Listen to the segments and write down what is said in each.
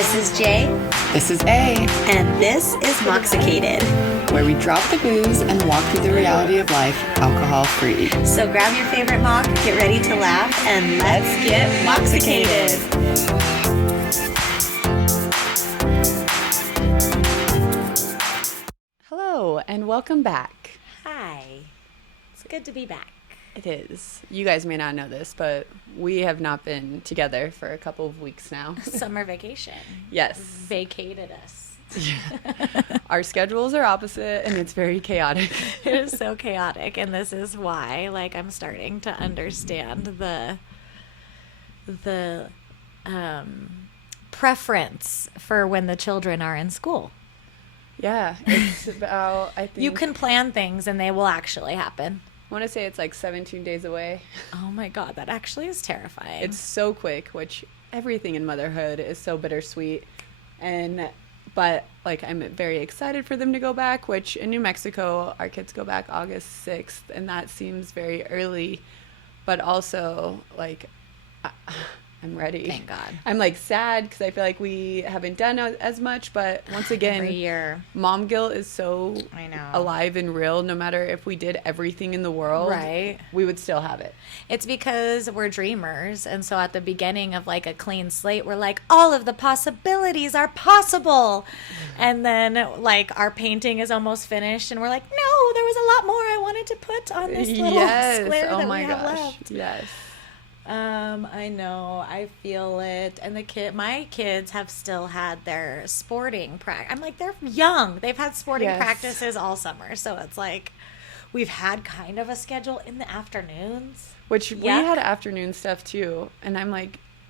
This is Jay. This is A, And this is Moxicated. where we drop the booze and walk through the reality of life alcohol-free. So grab your favorite mock, get ready to laugh, and let's get Moxicated. Hello, and welcome back. Hi. It's good to be back. It is. You guys may not know this, but we have not been together for a couple of weeks now. Summer vacation. Yes. Vacated us. Our schedules are opposite, and it's very chaotic. It is so chaotic, and this is why, I'm starting to understand the preference for when the children are in school. Yeah, it's about, I think... You can plan things, and they will actually happen. I want to say it's like 17 days away. Oh my God, that actually is terrifying. It's so quick, which everything in motherhood is so bittersweet. But I'm very excited for them to go back, which in New Mexico, our kids go back August 6th, and that seems very early. But also, I'm ready. Thank God. I'm sad because I feel like we haven't done as much, but once again, Every year. Mom guilt is so I know. alive and real. No matter if we did everything in the world, Right. we would still have it. It's because we're dreamers, and so at the beginning of a clean slate, we're like, all of the possibilities are possible. And then our painting is almost finished, and we're like, no, there was a lot more I wanted to put on this little square that we have left. Yes. I know, I feel it. And my kids have still had their sporting practice. I'm they're young. They've had sporting Yes. practices all summer. So it's we've had kind of a schedule in the afternoons. Which we Yuck. had afternoon stuff too. And I'm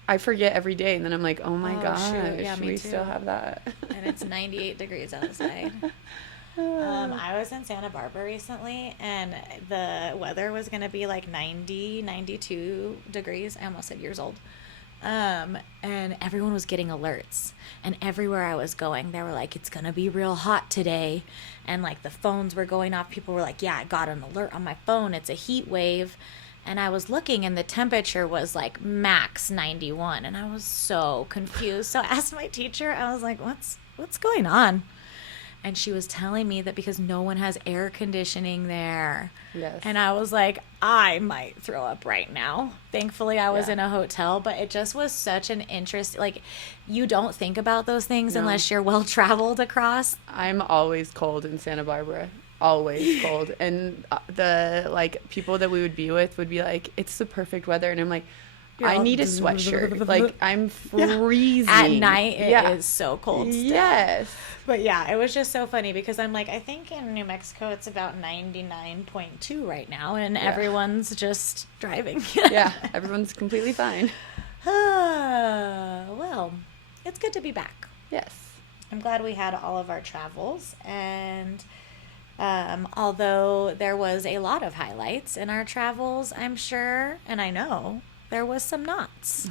I forget every day. And then I'm oh my Oh, gosh, shoot. Yeah, me we too. still have that. And it's 98 degrees outside. I was in Santa Barbara recently, and the weather was going to be 90, 92 degrees. I almost said years old. And everyone was getting alerts. And everywhere I was going, they were it's going to be real hot today. And the phones were going off. People were yeah, I got an alert on my phone. It's a heat wave. And I was looking, and the temperature was max 91. And I was so confused. So I asked my teacher, I was what's going on? And she was telling me that because no one has air conditioning there. Yes. And I was I might throw up right now. Thankfully, I was in a hotel, but it just was such an interest. You don't think about those things unless you're well-traveled across. I'm always cold in Santa Barbara. Always cold. And the people that we would be with would be it's the perfect weather. And I'm I need a sweatshirt. I'm freezing. At night, it is so cold still. Yes. But yeah, it was just so funny because I'm I think in New Mexico it's about 99.2 right now, and everyone's just driving. Yeah, everyone's completely fine. Well, it's good to be back. Yes. I'm glad we had all of our travels, and although there was a lot of highlights in our travels, I'm sure, and I know, there was some knots.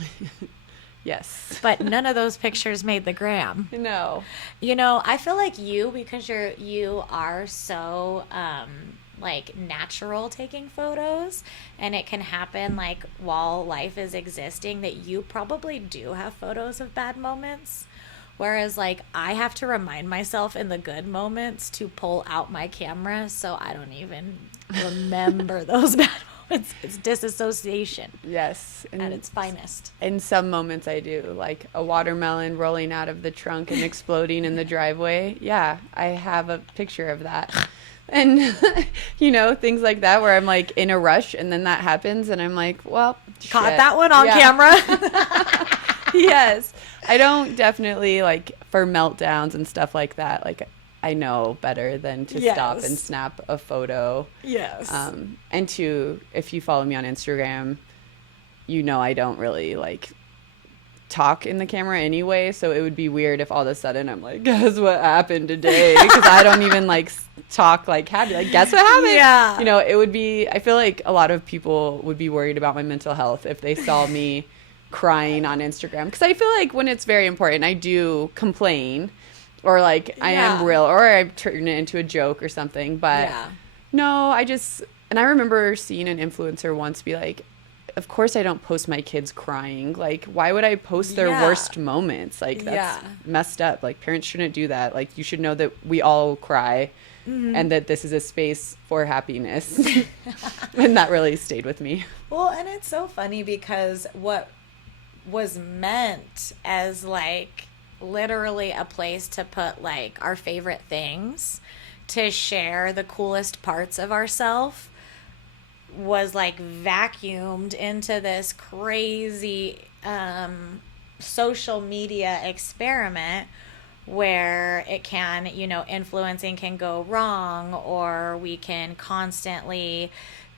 Yes. But none of those pictures made the gram. No. I feel because you are so natural taking photos, and it can happen while life is existing, that you probably do have photos of bad moments. Whereas I have to remind myself in the good moments to pull out my camera, so I don't even remember those bad moments. It's disassociation. Yes. At its finest. In some moments I do, a watermelon rolling out of the trunk and exploding in the driveway. Yeah, I have a picture of that. And, things like that where I'm in a rush, and then that happens and I'm well, Caught shit. that one on camera. Yes. I don't definitely for meltdowns and stuff like that. I know better than to stop and snap a photo. Yes. And if you follow me on Instagram, I don't really talk in the camera anyway. So it would be weird if all of a sudden I'm guess what happened today? Because I don't even talk happy. Guess what happened? Yeah. It would be, I feel a lot of people would be worried about my mental health if they saw me crying on Instagram. Because I feel when it's very important, I do complain. Or I am real, or I turn it into a joke or something. But no, and I remember seeing an influencer once be of course I don't post my kids crying. Like, why would I post their Yeah. worst moments? Like, that's Yeah. messed up. Like, parents shouldn't do that. Like, you should know that we all cry and that this is a space for happiness. And that really stayed with me. Well, and it's so funny because what was meant as like literally a place to put like our favorite things, to share the coolest parts of ourselves, was like vacuumed into this crazy social media experiment where it can, influencing can go wrong, or we can constantly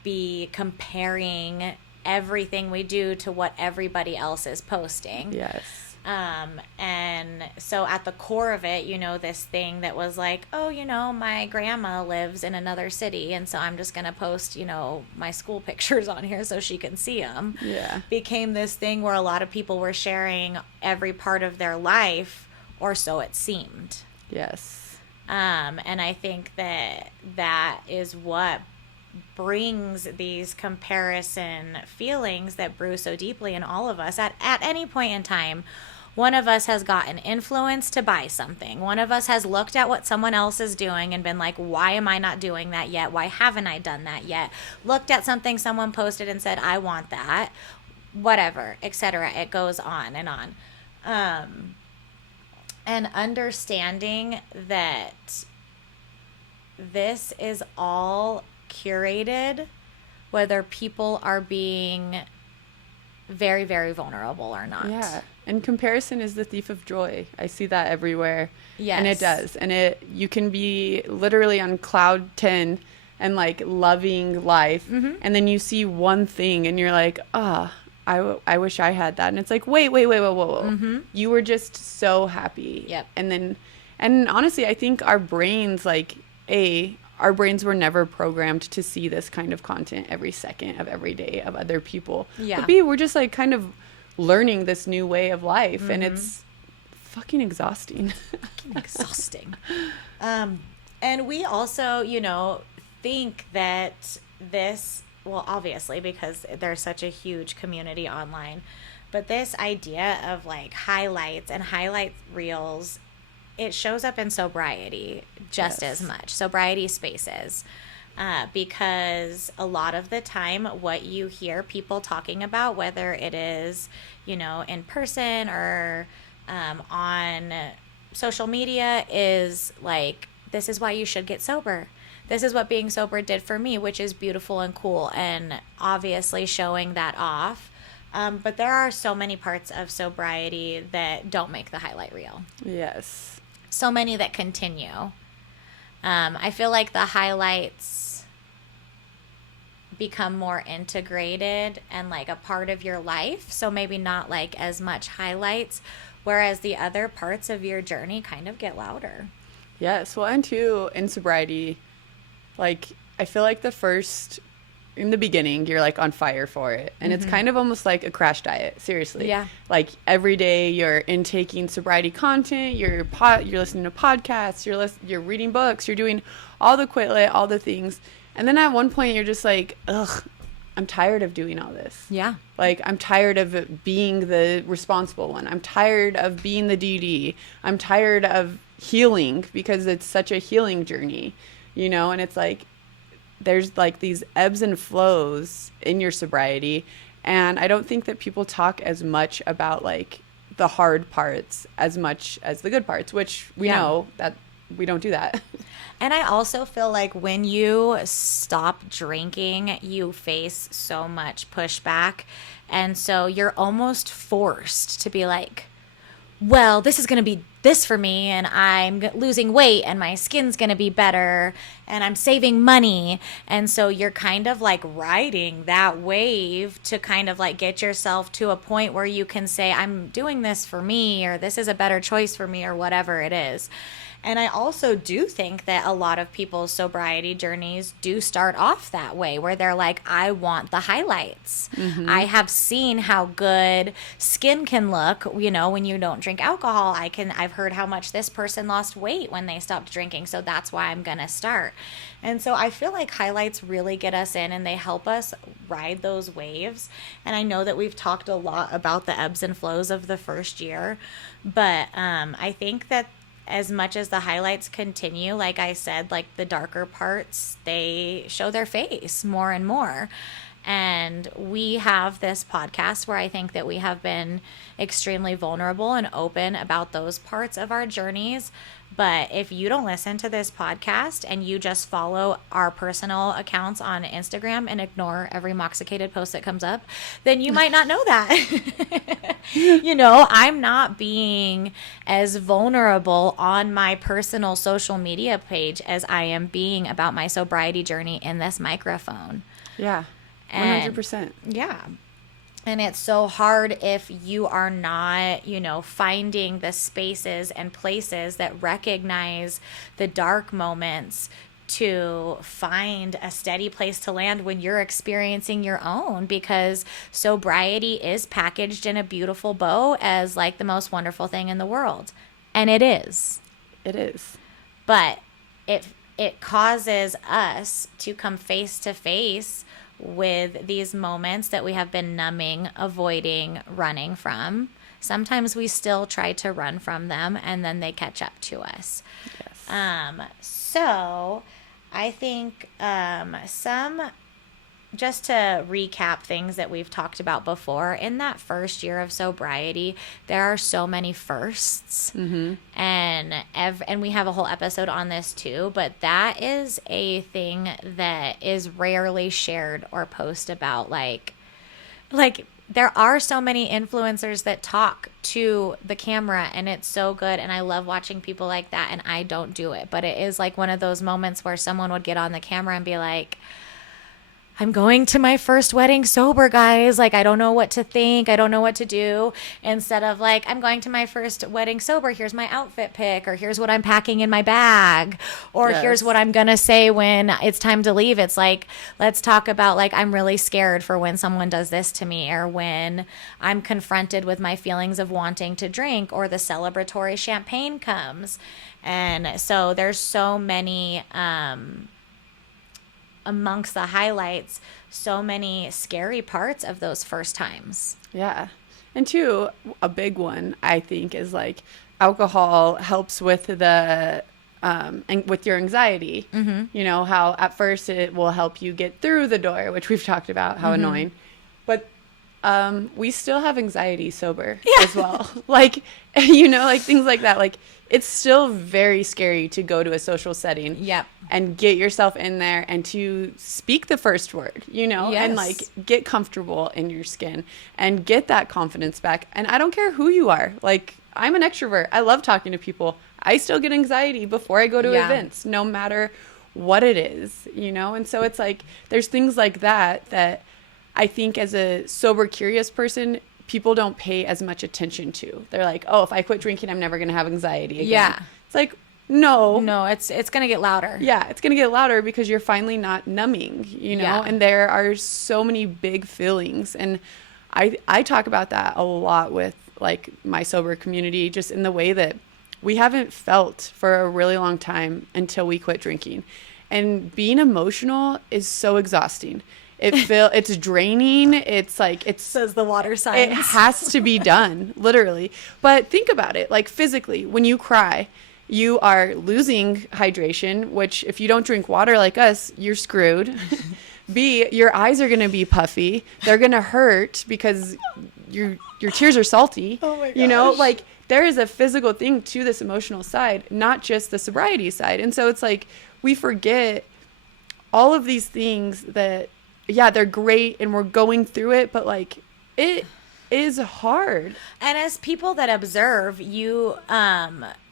be comparing everything we do to what everybody else is posting. Yes. And so at the core of it, this thing that was like, oh, my grandma lives in another city, and so I'm just going to post, my school pictures on here so she can see them. Yeah. Became this thing where a lot of people were sharing every part of their life, or so it seemed. Yes. And I think that is what brings these comparison feelings that brew so deeply in all of us. At any point in time, one of us has gotten influenced to buy something. One of us has looked at what someone else is doing and been like, why am I not doing that yet? Why haven't I done that yet? Looked at something someone posted and said, I want that, whatever, etc. It goes on and on. And understanding that this is all curated, whether people are being very, very vulnerable or not. Yeah. And comparison is the thief of joy. I see that everywhere. Yes. And it does. And you can be literally on cloud 10 and like loving life. Mm-hmm. And then you see one thing and you're like, I wish I had that. And it's like, whoa. Mm-hmm. You were just so happy. Yep. And honestly, I think our brains, our brains were never programmed to see this kind of content every second of every day of other people. Yeah. But B, we're just like kind of learning this new way of life. Mm-hmm. And it's fucking exhausting. Fucking exhausting. And we also, think that this, well, obviously, because there's such a huge community online, but this idea of like highlights and highlight reels, it shows up in sobriety just as much. Sobriety spaces. Because a lot of the time what you hear people talking about, whether it is, in person or on social media, is like, this is why you should get sober. This is what being sober did for me, which is beautiful and cool, and obviously showing that off. But there are so many parts of sobriety that don't make the highlight reel. Yes. So many that continue. I feel like the highlights become more integrated and like a part of your life. So maybe not like as much highlights, whereas the other parts of your journey kind of get louder. Yes. Well, and too, in sobriety, like, I feel like in the beginning, you're like on fire for it. And it's kind of almost like a crash diet. Seriously. Yeah. Like every day you're intaking sobriety content, you're listening to podcasts, you're reading books, you're doing all the Quitlet, all the things. And then at one point you're just like, ugh, I'm tired of doing all this. Yeah. Like, I'm tired of being the responsible one. I'm tired of being the DD. I'm tired of healing, because it's such a healing journey, and it's like, there's like these ebbs and flows in your sobriety. And I don't think that people talk as much about like the hard parts as much as the good parts, which we know that we don't do that. And I also feel like when you stop drinking, you face so much pushback. And so you're almost forced to be like, well, this is going to be this for me, and I'm losing weight, and my skin's going to be better, and I'm saving money. And so you're kind of like riding that wave to kind of like get yourself to a point where you can say, I'm doing this for me, or this is a better choice for me, or whatever it is. And I also do think that a lot of people's sobriety journeys do start off that way, where they're like, I want the highlights. I have seen how good skin can look, when you don't drink alcohol. I've heard how much this person lost weight when they stopped drinking, so that's why I'm going to start. And so I feel like highlights really get us in, and they help us ride those waves. And I know that we've talked a lot about the ebbs and flows of the first year, but I think that as much as the highlights continue, like I said, like the darker parts, they show their face more and more. And we have this podcast where I think that we have been extremely vulnerable and open about those parts of our journeys. But if you don't listen to this podcast and you just follow our personal accounts on Instagram and ignore every Moxicated post that comes up, then you might not know that. I'm not being as vulnerable on my personal social media page as I am being about my sobriety journey in this microphone. Yeah. 100%. Yeah. And it's so hard if you are not, finding the spaces and places that recognize the dark moments to find a steady place to land when you're experiencing your own, because sobriety is packaged in a beautiful bow as like the most wonderful thing in the world. And it is. It is. But it causes us to come face to face with these moments that we have been numbing, avoiding, running from. Sometimes we still try to run from them, and then they catch up to us. Yes. So I think just to recap things that we've talked about before, in that first year of sobriety, there are so many firsts. Mm-hmm. And we have a whole episode on this too, but that is a thing that is rarely shared or posted about. Like there are so many influencers that talk to the camera, and it's so good, and I love watching people like that, and I don't do it, but it is like one of those moments where someone would get on the camera and be like, I'm going to my first wedding sober, guys. Like, I don't know what to think. I don't know what to do. Instead of like, I'm going to my first wedding sober. Here's my outfit pick, or here's what I'm packing in my bag, or Yes. here's what I'm going to say when it's time to leave. It's like, let's talk about like, I'm really scared for when someone does this to me, or when I'm confronted with my feelings of wanting to drink, or the celebratory champagne comes. And so there's so many, amongst the highlights, so many scary parts of those first times. Yeah. And two, a big one I think is like alcohol helps with the and with your anxiety. Mm-hmm. How at first it will help you get through the door, which we've talked about, how annoying. But we still have anxiety sober as well. Like, like things like that. Like, it's still very scary to go to a social setting and get yourself in there and to speak the first word, and like get comfortable in your skin and get that confidence back. And I don't care who you are. Like, I'm an extrovert. I love talking to people. I still get anxiety before I go to events, no matter what it is, And so it's like, there's things like that I think as a sober, curious person, people don't pay as much attention to. They're like, oh, if I quit drinking, I'm never going to have anxiety again. Yeah. It's like, no, it's going to get louder. Yeah, it's going to get louder because you're finally not numbing, and there are so many big feelings. And I talk about that a lot with like my sober community, just in the way that we haven't felt for a really long time until we quit drinking. And being emotional is so exhausting. It's draining. It's like, says the water signs. It has to be done, literally. But think about it, like physically, when you cry, you are losing hydration, which if you don't drink water like us, you're screwed. B, your eyes are going to be puffy. They're going to hurt because your tears are salty. Oh my gosh. Like there is a physical thing to this emotional side, not just the sobriety side. And so it's like we forget all of these things that, they're great and we're going through it, but like it is hard. And as people that observe, you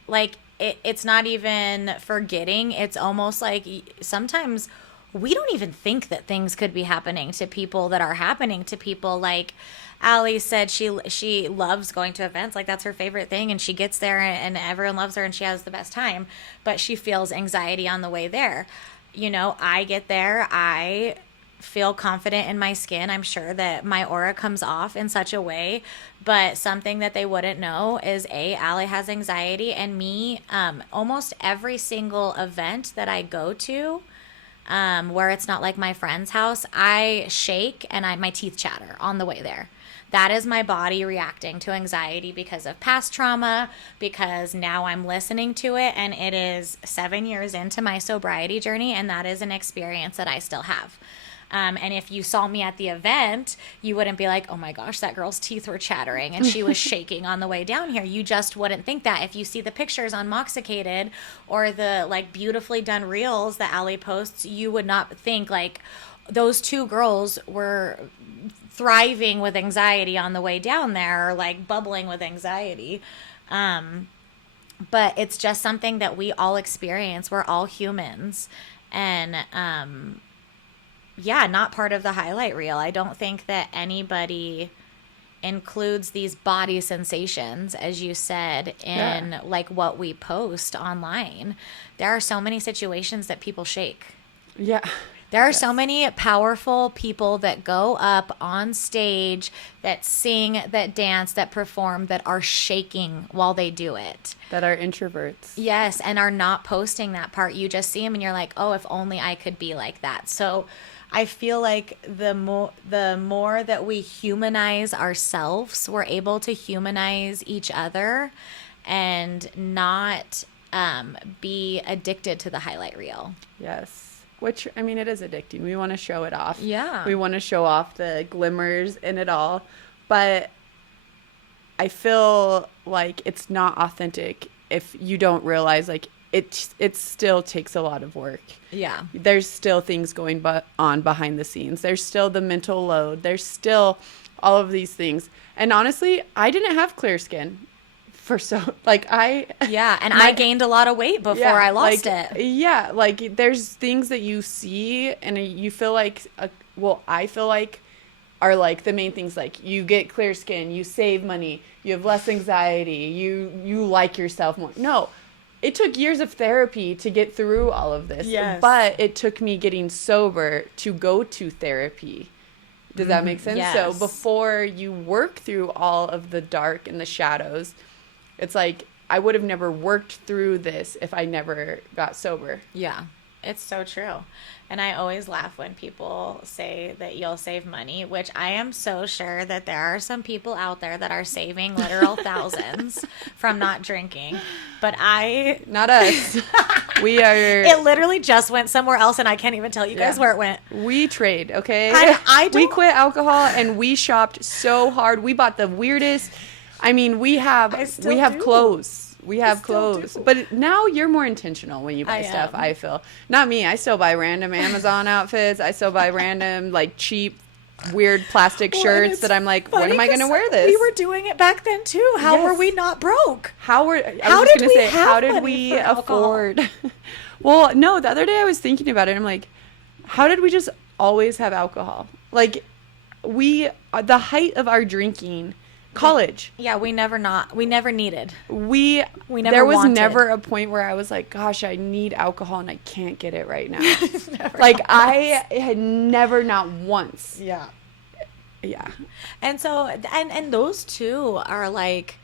like it's not even forgetting. It's almost like sometimes we don't even think that things could be happening to people that are happening to people. Like Allie said, she loves going to events. Like, that's her favorite thing. And she gets there and everyone loves her and she has the best time. But she feels anxiety on the way there. You know, I get there. I feel confident in my skin. I'm sure that my aura comes off in such a way. But something that they wouldn't know is Allie has anxiety. And me, almost every single event that I go to, where it's not like my friend's house, I shake and my teeth chatter on the way there. That is my body reacting to anxiety because of past trauma, because now I'm listening to it, and it is 7 years into my sobriety journey, and that is an experience that I still have. And if you saw me at the event, you wouldn't be like, oh my gosh, that girl's teeth were chattering and she was shaking on the way down here. You just wouldn't think that. If you see the pictures on Moxicated or the like beautifully done reels that Allie posts, you would not think like those two girls were thriving with anxiety on the way down there, or like bubbling with anxiety. But it's just something that we all experience. We're all humans. And, yeah, not part of the highlight reel. I don't think that anybody includes these body sensations, as you said, in like what we post online. There are so many situations that people shake. Yeah. There are so many powerful people that go up on stage, that sing, that dance, that perform, that are shaking while they do it. That are introverts. Yes, and are not posting that part. You just see them and you're like, oh, if only I could be like that. So I feel like the more that we humanize ourselves, we're able to humanize each other and not be addicted to the highlight reel. Yes. Which, I mean, it is addicting. We want to show it off. Yeah. We want to show off the glimmers in it all. But I feel like it's not authentic if you don't realize, like, it still takes a lot of work. Yeah. There's still things going on behind the scenes. There's still the mental load. There's still all of these things. And honestly, I didn't have clear skin. I gained a lot of weight before I lost it. Yeah, like there's things that you see and you feel like, I feel like are like the main things. Like you get clear skin, you save money, you have less anxiety, you like yourself more. No, it took years of therapy to get through all of this. Yes. But it took me getting sober to go to therapy. Does that make sense? Yes. So before you work through all of the dark and the shadows, it's like I would have never worked through this if I never got sober. Yeah, it's so true. And I always laugh when people say that you'll save money, which I am so sure that there are some people out there that are saving literal thousands from not drinking. But not us. We are. It literally just went somewhere else, and I can't even tell you guys where it went. We trade, okay? We quit alcohol, and we shopped so hard. We bought the weirdest. I mean, we have clothes. We have clothes. But now you're more intentional when you buy stuff, I feel. Not me. I still buy random Amazon outfits. I still buy random, like, cheap, weird plastic shirts that I'm like, when am I going to wear this? We were doing it back then, too. How were we not broke? How did we afford? Well, no, the other day I was thinking about it. I'm like, how did we just always have alcohol? Like, the height of our drinking... College. Yeah, we never needed. We never there was wanted. Never a point where I was like, gosh, I need alcohol and I can't get it right now. Like I had never, not once. Yeah. Yeah. And so, and those two are like,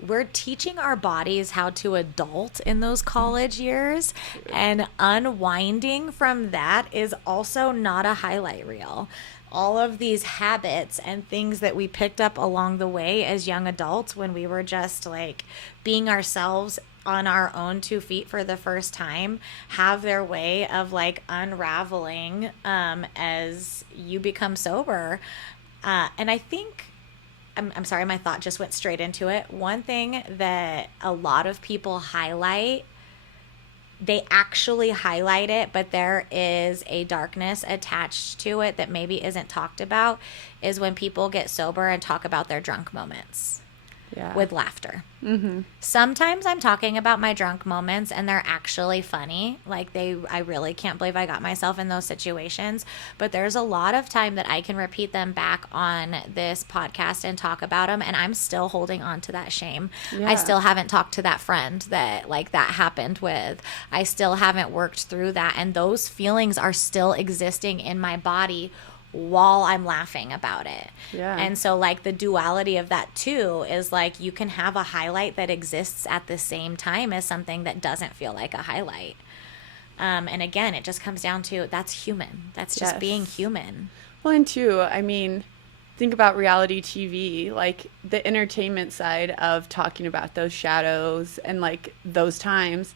we're teaching our bodies how to adult in those college years, and unwinding from that is also not a highlight reel. All of these habits and things that we picked up along the way as young adults when we were just like being ourselves on our own 2 feet for the first time have their way of like unraveling as you become sober. And I think, I'm sorry, my thought just went straight into it. One thing that a lot of people highlight, they actually highlight it, but there is a darkness attached to it that maybe isn't talked about, is when people get sober and talk about their drunk moments. with laughter. Mm-hmm. Sometimes I'm talking about my drunk moments and they're actually funny. Like I really can't believe I got myself in those situations. But there's a lot of time that I can repeat them back on this podcast and talk about them. And I'm still holding on to that shame. Yeah. I still haven't talked to that friend that like that happened with. I still haven't worked through that. And those feelings are still existing in my body while I'm laughing about it. Yeah. And so like the duality of that too is like you can have a highlight that exists at the same time as something that doesn't feel like a highlight. And again, it just comes down to that's human. That's just being human. Well, and too, I mean, think about reality TV, like the entertainment side of talking about those shadows and like those times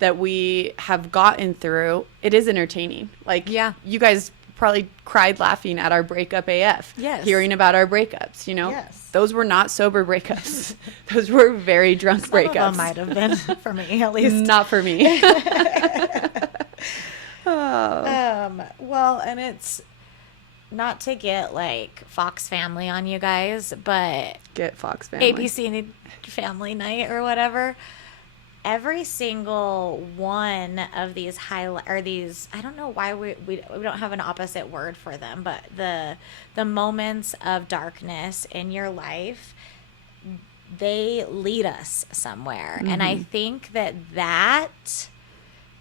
that we have gotten through. It is entertaining. Like, you guys probably cried laughing at our breakup AF. Yes. Hearing about our breakups, you know? Yes. Those were not sober breakups. Those were very drunk breakups. Some of them might have been for me, at least. Not for me. Well, and it's not to get like Fox Family on you guys, but Get Fox Family. ABC Family Night or whatever. Every single one of these these, I don't know why we don't have an opposite word for them, but the moments of darkness in your life, they lead us somewhere. Mm-hmm. And I think that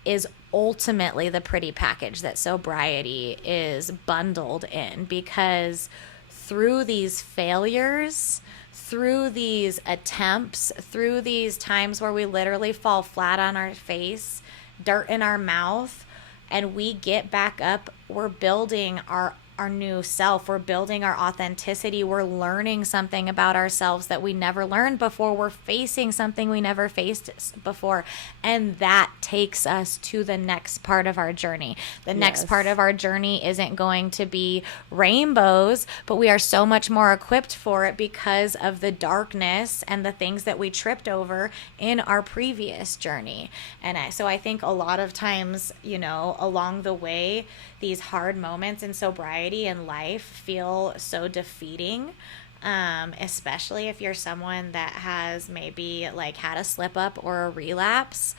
is ultimately the pretty package that sobriety is bundled in, because through these failures, through these attempts, through these times where we literally fall flat on our face, dirt in our mouth, and we get back up, we're building our new self. We're building our authenticity. We're learning something about ourselves that we never learned before. We're facing something we never faced before. And that takes us to the next part of our journey. The next part of our journey isn't going to be rainbows, but we are so much more equipped for it because of the darkness and the things that we tripped over in our previous journey. And so I think a lot of times, you know, along the way, these hard moments in sobriety and life feel so defeating, especially if you're someone that has maybe like had a slip up or a relapse.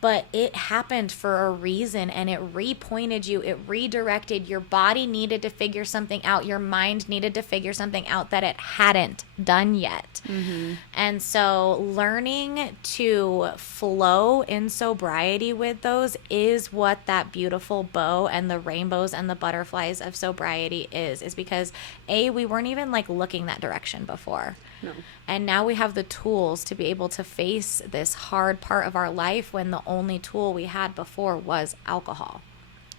But it happened for a reason, and it repointed you. It redirected. Your body needed to figure something out. Your mind needed to figure something out that it hadn't done yet. Mm-hmm. And so learning to flow in sobriety with those is what that beautiful bow and the rainbows and the butterflies of sobriety is because we weren't even like looking that direction before. No. And now we have the tools to be able to face this hard part of our life when the only tool we had before was alcohol.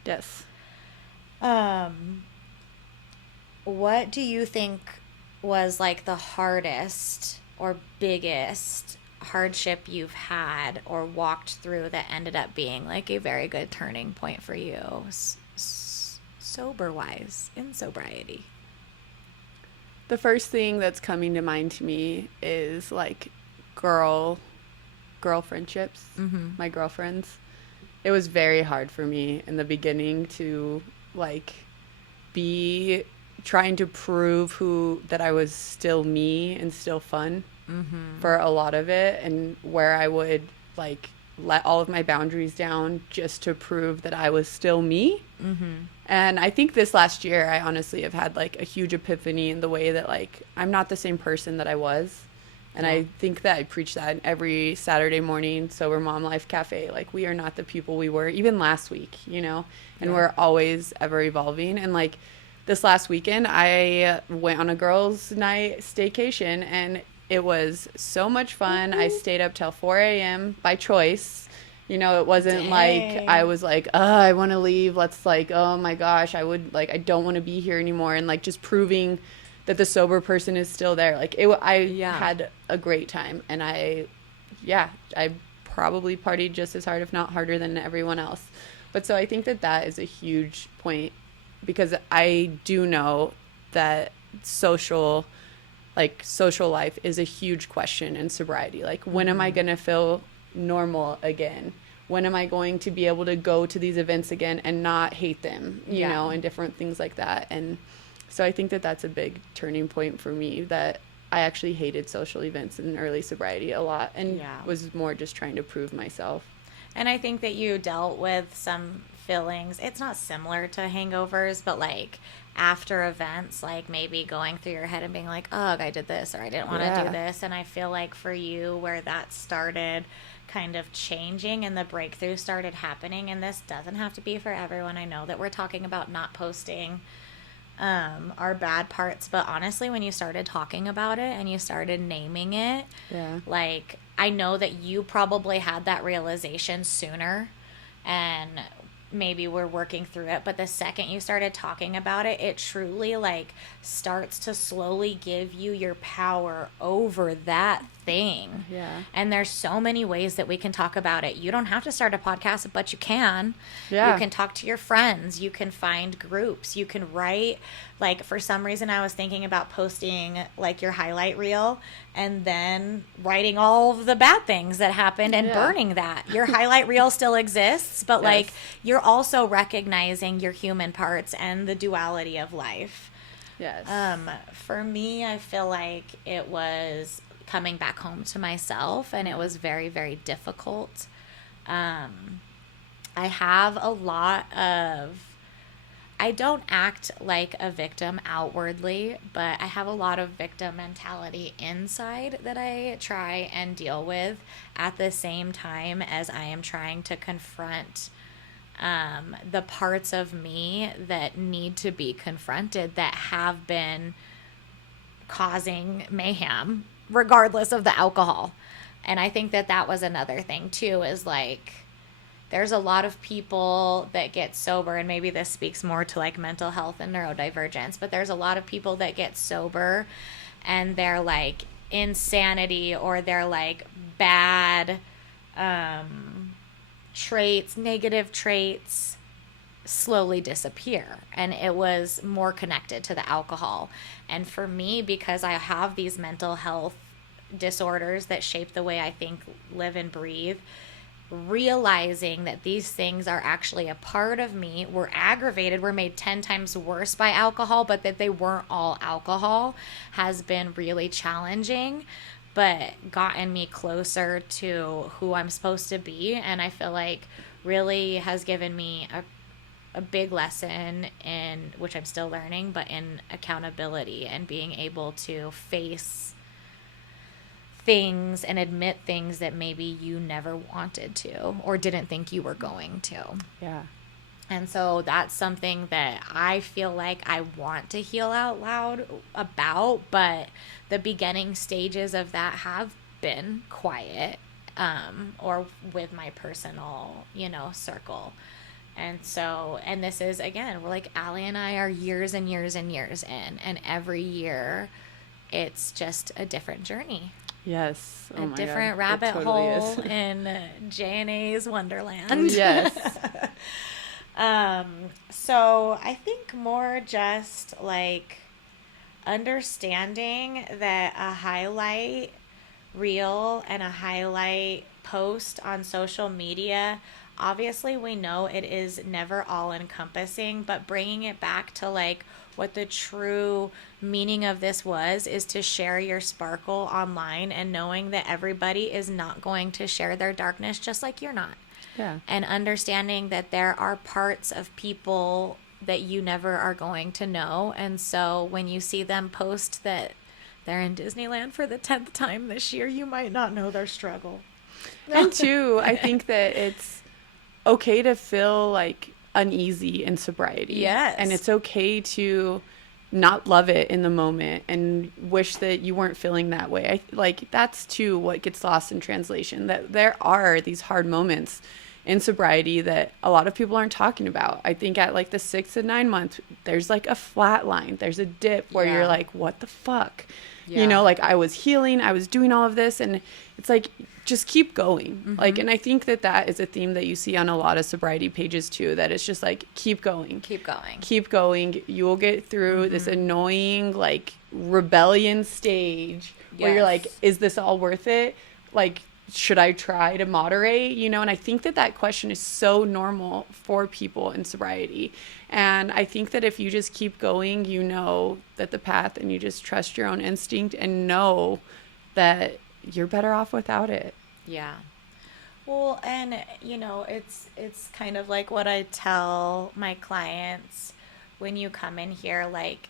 Yes. What do you think was like the hardest or biggest hardship you've had or walked through that ended up being like a very good turning point for you, sober-wise, in sobriety? The first thing that's coming to mind to me is like girl friendships, my girlfriends. It was very hard for me in the beginning to like be trying to prove that I was still me and still fun for a lot of it, and where I would like let all of my boundaries down just to prove that I was still me. And I think this last year, I honestly have had like a huge epiphany in the way that like I'm not the same person that I was. And I think that I preach that every Saturday morning, Sober Mom Life Cafe. Like, we are not the people we were even last week, you know, and we're always ever evolving. And like this last weekend, I went on a girls' night staycation, and it was so much fun. I stayed up till 4 a.m. by choice. You know, it wasn't like I was like, I want to leave. Let's like, oh my gosh, I don't want to be here anymore. And like just proving that the sober person is still there. Like I had a great time, and I probably partied just as hard, if not harder, than everyone else. But so I think that is a huge point, because I do know that social life is a huge question in sobriety. Like, when am I going to feel normal again? When am I going to be able to go to these events again and not hate them, you know, and different things like that. And so I think that that's a big turning point for me, that I actually hated social events in early sobriety a lot, and was more just trying to prove myself. And I think that you dealt with some feelings. It's not similar to hangovers, but like after events, like maybe going through your head and being like, ugh, I did this, or I didn't want to do this. And I feel like for you, where that started kind of changing and the breakthrough started happening, and this doesn't have to be for everyone. I know that we're talking about not posting our bad parts, but honestly, when you started talking about it and you started naming it, like, I know that you probably had that realization sooner, and maybe we're working through it, but the second you started talking about it, it truly like starts to slowly give you your power over that thing. Yeah. And there's so many ways that we can talk about it. You don't have to start a podcast, but you can. Yeah. You can talk to your friends. You can find groups. You can write. Like, for some reason, I was thinking about posting like your highlight reel and then writing all of the bad things that happened and burning that. Your highlight reel still exists, but like you're also recognizing your human parts and the duality of life. Yes. For me, I feel like it was coming back home to myself, and it was very, very difficult. I have a lot of, I don't act like a victim outwardly, but I have a lot of victim mentality inside that I try and deal with at the same time as I am trying to confront the parts of me that need to be confronted that have been causing mayhem, regardless of the alcohol. And I think that that was another thing too, is like, there's a lot of people that get sober, and maybe this speaks more to like mental health and neurodivergence, but there's a lot of people that get sober and they're like insanity, or they're like bad traits, negative traits slowly disappear. And it was more connected to the alcohol. And for me, because I have these mental health disorders that shape the way I think, live, and breathe, realizing that these things are actually a part of me, were aggravated, were made 10 times worse by alcohol, but that they weren't all alcohol, has been really challenging, but gotten me closer to who I'm supposed to be. And I feel like really has given me a big lesson in, which I'm still learning, but in accountability and being able to face things and admit things that maybe you never wanted to or didn't think you were going to. Yeah. And so that's something that I feel like I want to heal out loud about, but the beginning stages of that have been quiet, or with my personal, circle. And so, and this is, again, we're like, Allie and I are years and years and years in, and every year it's just a different journey. Yes. A different rabbit hole in J&A's Wonderland. Yes. So I think more just like understanding that a highlight reel and a highlight post on social media, obviously we know it is never all encompassing, but bringing it back to like what the true meaning of this was, is to share your sparkle online, and knowing that everybody is not going to share their darkness, just like you're not. Yeah. And understanding that there are parts of people that you never are going to know. And so when you see them post that they're in Disneyland for the 10th time this year, you might not know their struggle. And two, I think that it's okay to feel like uneasy in sobriety. Yes. And it's okay to not love it in the moment and wish that you weren't feeling that way. That's too what gets lost in translation, that there are these hard moments in sobriety that a lot of people aren't talking about. I think at like the 6 and 9 month, there's like a flat line. There's a dip where you're like, what the fuck? Yeah. Like I was healing, I was doing all of this, and it's like, just keep going. Mm-hmm. Like, and I think that is a theme that you see on a lot of sobriety pages too, that it's just like, keep going. Keep going. Keep going. You will get through this annoying, like, rebellion stage where you're like, is this all worth it? Like, should I try to moderate, and I think that question is so normal for people in sobriety. And I think that if you just keep going, that the path, and you just trust your own instinct and know that you're better off without it. Yeah. Well, and it's kind of like what I tell my clients when you come in here, like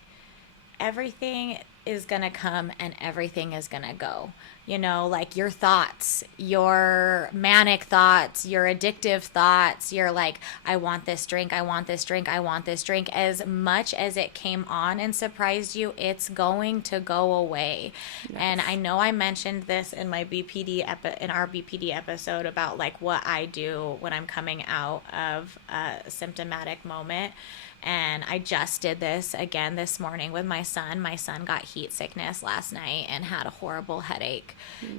everything is going to come and everything is going to go. Like your thoughts, your manic thoughts, your addictive thoughts, you're like, I want this drink, I want this drink, I want this drink. As much as it came on and surprised you, it's going to go away. Yes. And I know I mentioned this in my in our BPD episode about like what I do when I'm coming out of a symptomatic moment. And I just did this again this morning with my son. My son got heat sickness last night and had a horrible headache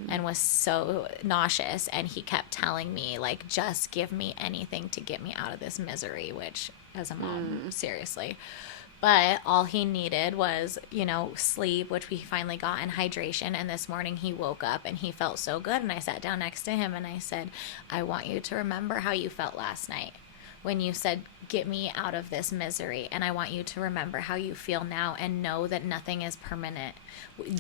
and was so nauseous. And he kept telling me, like, just give me anything to get me out of this misery, which as a mom, seriously. But all he needed was, sleep, which we finally got, and hydration. And this morning he woke up and he felt so good. And I sat down next to him and I said, I want you to remember how you felt last night when you said, get me out of this misery. And I want you to remember how you feel now and know that nothing is permanent.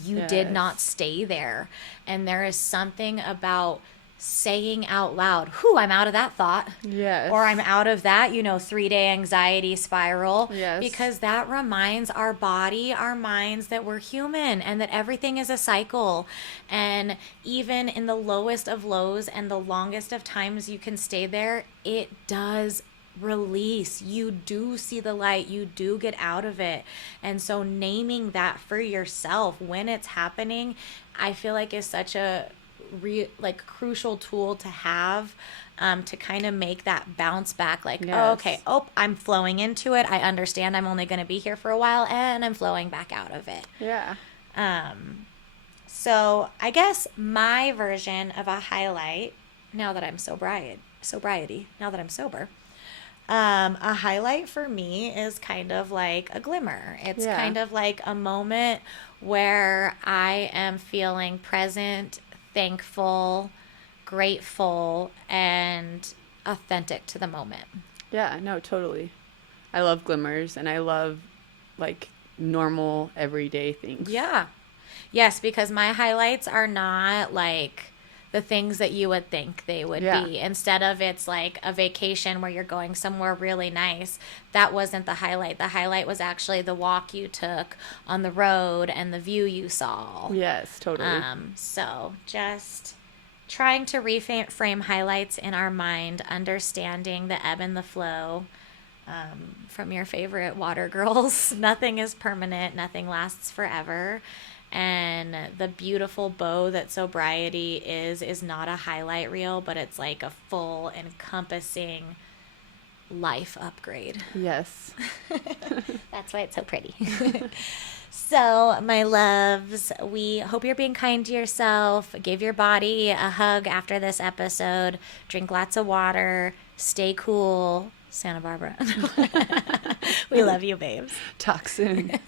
You did not stay there. And there is something about saying out loud, whew, I'm out of that thought. Yes. Or I'm out of that, 3-day anxiety spiral. Yes. Because that reminds our body, our minds that we're human and that everything is a cycle. And even in the lowest of lows and the longest of times you can stay there, it does release. You do see the light. You do get out of it. And so naming that for yourself when it's happening, I feel like is such a crucial tool to have to kind of make that bounce back, like, yes. Oh, okay, I'm flowing into it. I understand I'm only going to be here for a while and I'm flowing back out of it. Yeah. So I guess my version of a highlight, now that I'm sobriety, now that I'm sober, a highlight for me is kind of like a glimmer. It's kind of like a moment where I am feeling present, thankful, grateful, and authentic to the moment. Yeah, no, totally. I love glimmers, and I love like normal everyday things. Yeah. Yes, because my highlights are not like the things that you would think they would be. Instead of it's like a vacation where you're going somewhere really nice, that wasn't the highlight. The highlight was actually the walk you took on the road and the view you saw. Yes, totally. So just trying to reframe highlights in our mind, understanding the ebb and the flow. From your favorite water girls, nothing is permanent, nothing lasts forever. And the beautiful bow that sobriety is not a highlight reel, but it's like a full encompassing life upgrade. Yes. That's why it's so pretty. So, my loves, we hope you're being kind to yourself. Give your body a hug after this episode. Drink lots of water. Stay cool. Santa Barbara. We love you, babes. Talk soon.